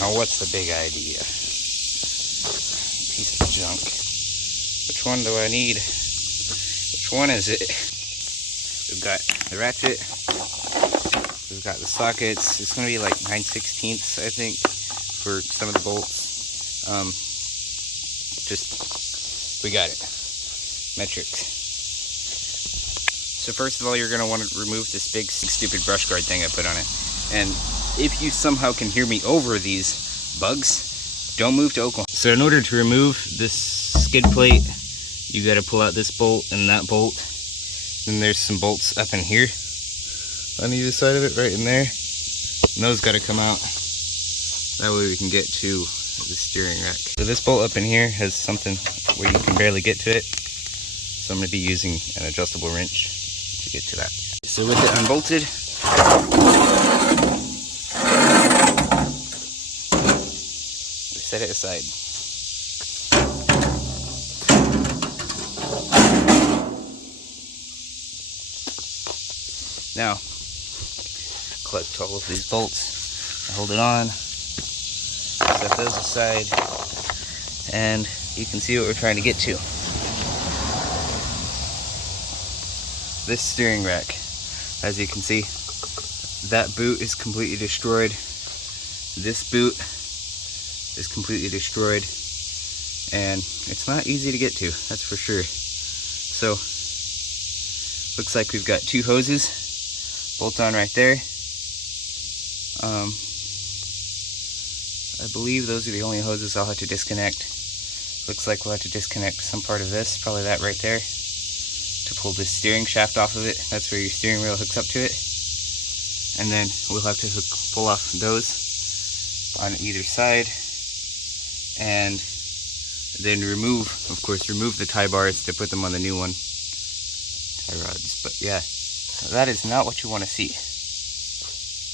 now what's the big idea? Piece of junk. Which one do I need? Which one is it? We've got the ratchet. We've got the sockets. It's going to be like 9/16, I think, for some of the bolts. We got it. Metrics. So first of all, you're going to want to remove this big stupid brush guard thing I put on it. And if you somehow can hear me over these bugs, don't move to Oklahoma. So in order to remove this skid plate, you got to pull out this bolt and that bolt. Then there's some bolts up in here on either side of it, right in there. And those got to come out. That way we can get to the steering rack. So this bolt up in here has something where you can barely get to it. So I'm going to be using an adjustable wrench to get to that. So with it unbolted, we set it aside. Now, collect all of these bolts, hold it on, set those aside, and you can see what we're trying to get to. This steering rack, as you can see, that boot is completely destroyed. This boot is completely destroyed, and it's not easy to get to, that's for sure. So, looks like we've got two hoses. Bolt on right there. I believe those are the only hoses I'll have to disconnect. Looks like we'll have to disconnect some part of this, probably that right there, to pull this steering shaft off of it. That's where your steering wheel hooks up to it. And then we'll have to pull off those on either side. And then remove the tie bars to put them on the new one. Tie rods, but yeah. That is not what you want to see.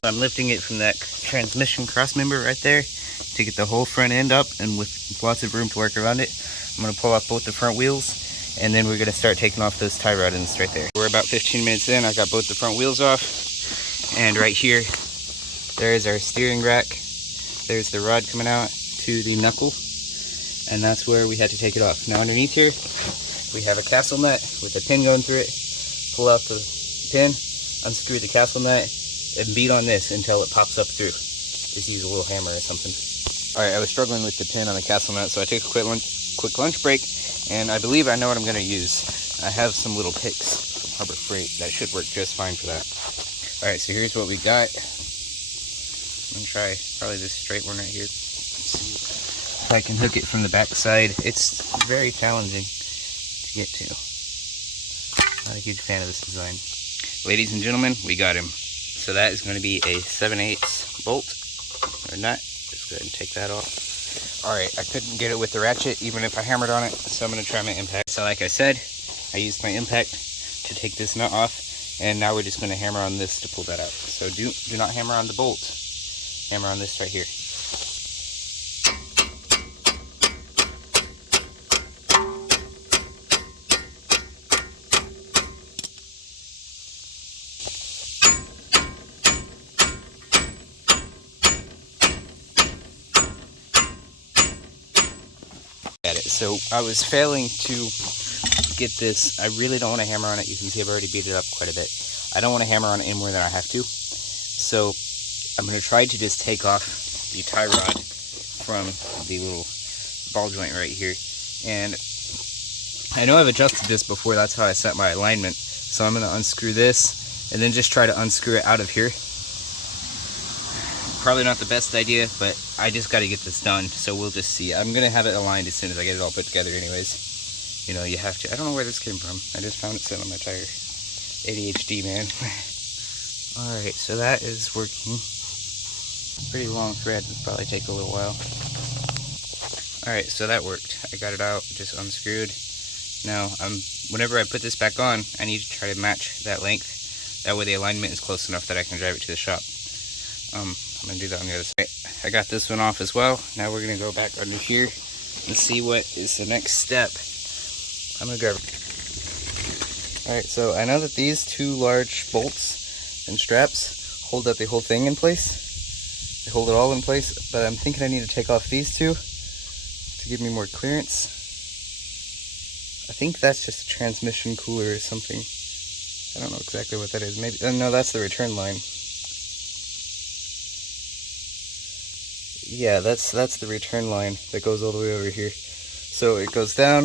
I'm lifting it from that transmission cross member right there to get the whole front end up, and with lots of room to work around it. I'm going to pull off both the front wheels, and then we're going to start taking off those tie rod ends right there. We're about 15 minutes in. I got both the front wheels off, and right here, there's our steering rack. There's the rod coming out to the knuckle, and that's where we had to take it off. Now underneath here, we have a castle nut with a pin going through it. Pull out the pin, unscrew the castle nut, and beat on this until it pops up through. Just use a little hammer or something. Alright, I was struggling with the pin on the castle nut, so I took a quick lunch break, and I believe I know what I'm going to use. I have some little picks from Harbor Freight that should work just fine for that. Alright, so here's what we got. I'm going to try probably this straight one right here. Let's see if I can hook it from the back side. It's very challenging to get to. Not a huge fan of this design. Ladies and gentlemen, we got him. So that is going to be a 7/8 bolt, or nut. Just go ahead and take that off. Alright, I couldn't get it with the ratchet, even if I hammered on it, so I'm going to try my impact. So like I said, I used my impact to take this nut off, and now we're just going to hammer on this to pull that out. So do not hammer on the bolt. Hammer on this right here. So I was failing to get this. I really don't want to hammer on it. You can see I've already beat it up quite a bit. I don't want to hammer on it any more than I have to. So I'm going to try to just take off the tie rod from the little ball joint right here. And I know I've adjusted this before. That's how I set my alignment. So I'm going to unscrew this and then just try to unscrew it out of here. Probably not the best idea, but I just got to get this done, so we'll just see. I'm going to have it aligned as soon as I get it all put together anyways. You know, you have to. I don't know where this came from. I just found it sitting on my tire. ADHD, man. Alright, so that is working. Pretty long thread. It'll probably take a little while. Alright, so that worked. I got it out, just unscrewed. Now, whenever I put this back on, I need to try to match that length. That way the alignment is close enough that I can drive it to the shop. I'm going to do that on the other side. I got this one off as well. Now we're going to go back under here and see what is the next step. I'm going to grab it. Alright, so I know that these two large bolts and straps hold up the whole thing in place. They hold it all in place, but I'm thinking I need to take off these two to give me more clearance. I think that's just a transmission cooler or something. I don't know exactly what that is. Maybe, no, that's the return line. Yeah, that's the return line that goes all the way over here. So it goes down,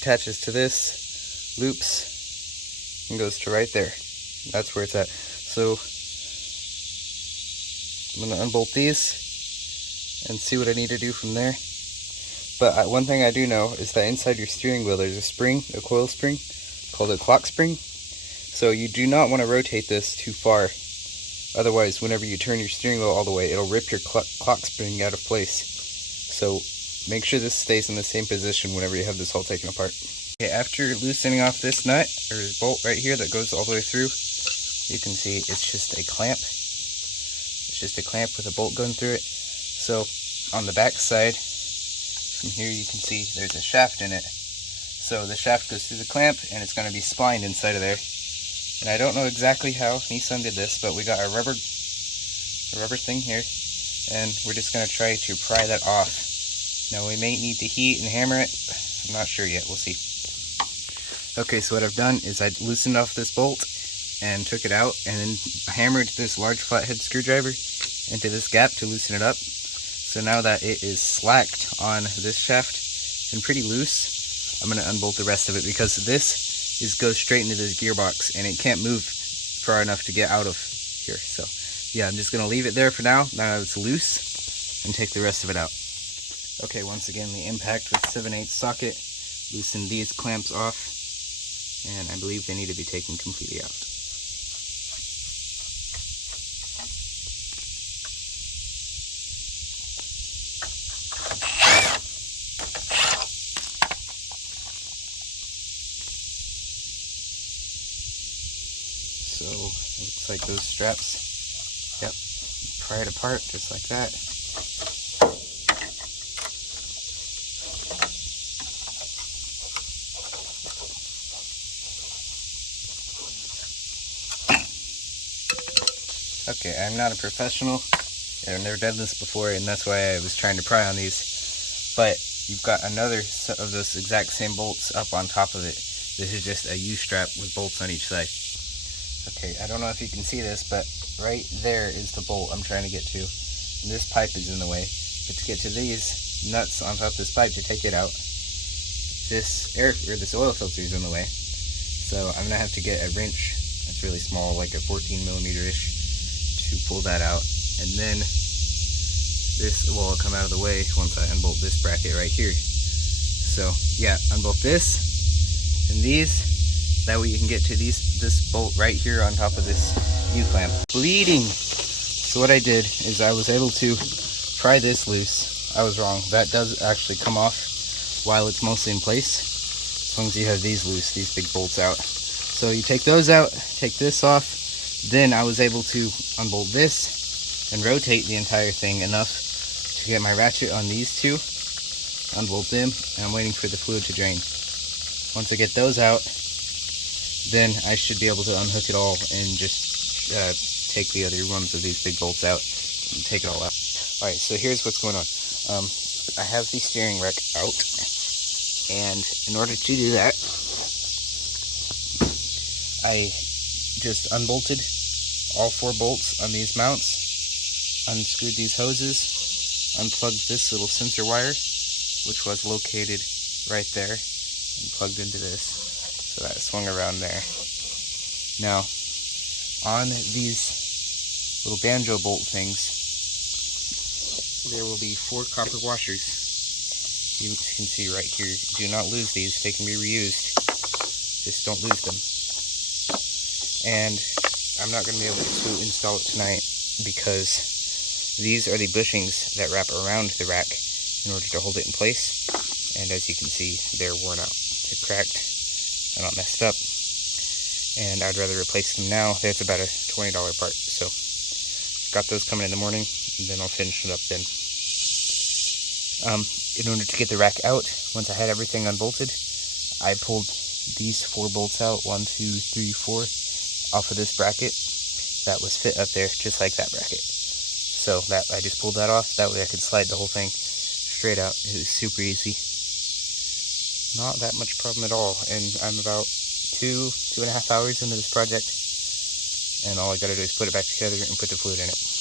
attaches to this, loops, and goes to right there. That's where it's at. So I'm going to unbolt these and see what I need to do from there. But one thing I do know is that inside your steering wheel there's a spring, a coil spring, called a clock spring. So you do not want to rotate this too far. Otherwise, whenever you turn your steering wheel all the way, it'll rip your clock spring out of place. So make sure this stays in the same position whenever you have this all taken apart. Okay, after loosening off this nut, or bolt right here that goes all the way through, you can see it's just a clamp. It's just a clamp with a bolt going through it. So on the back side, from here you can see there's a shaft in it. So the shaft goes through the clamp and it's going to be splined inside of there. And I don't know exactly how Nissan did this, but we got a rubber thing here, and we're just going to try to pry that off. Now we may need to heat and hammer it. I'm not sure yet. We'll see. Okay, so what I've done is I loosened off this bolt and took it out, and then hammered this large flathead screwdriver into this gap to loosen it up. So now that it is slacked on this shaft and pretty loose, I'm going to unbolt the rest of it, because this goes straight into this gearbox and it can't move far enough to get out of here. So yeah, I'm just going to leave it there for now it's loose, and take the rest of it out. Okay, once again, the impact with 7/8 socket loosened these clamps off, and I believe they need to be taken completely out. So it looks like those straps, yep, pry it apart just like that. Okay, I'm not a professional. I've never done this before, and that's why I was trying to pry on these. But you've got another set of those exact same bolts up on top of it. This is just a U-strap with bolts on each side. Okay, I don't know if you can see this, but right there is the bolt I'm trying to get to. And this pipe is in the way. But to get to these nuts on top of this pipe to take it out, this oil filter is in the way. So I'm gonna have to get a wrench that's really small, like a 14mm-ish, to pull that out. And then this will come out of the way once I unbolt this bracket right here. So yeah, unbolt this and these. That way you can get to this bolt right here on top of this U-clamp. Bleeding! So what I did is I was able to pry this loose. I was wrong. That does actually come off while it's mostly in place, as long as you have these loose, these big bolts out. So you take those out, take this off, then I was able to unbolt this and rotate the entire thing enough to get my ratchet on these two, unbolt them, and I'm waiting for the fluid to drain. Once I get those out, then I should be able to unhook it all and just take the other ones of these big bolts out and take it all out. Alright, so here's what's going on. I have the steering rack out, and in order to do that, I just unbolted all 4 bolts on these mounts, unscrewed these hoses, unplugged this little sensor wire, which was located right there, and plugged into this. So that swung around there. Now, on these little banjo bolt things, there will be 4 copper washers. You can see right here. Do not lose these. They can be reused. Just don't lose them. And I'm not going to be able to install it tonight because these are the bushings that wrap around the rack in order to hold it in place. And as you can see, they're worn out. They're cracked. They're not messed up, and I'd rather replace them now. That's about a $20 part, so got those coming in the morning, and then I'll finish it up then. In order to get the rack out, once I had everything unbolted, I pulled these 4 bolts out, 1, 2, 3, 4, off of this bracket that was fit up there, just like that bracket. So that I just pulled that off. That way I could slide the whole thing straight out. It was super easy. Not that much problem at all. And I'm about 2.5 hours into this project. And all I gotta do is put it back together and put the fluid in it.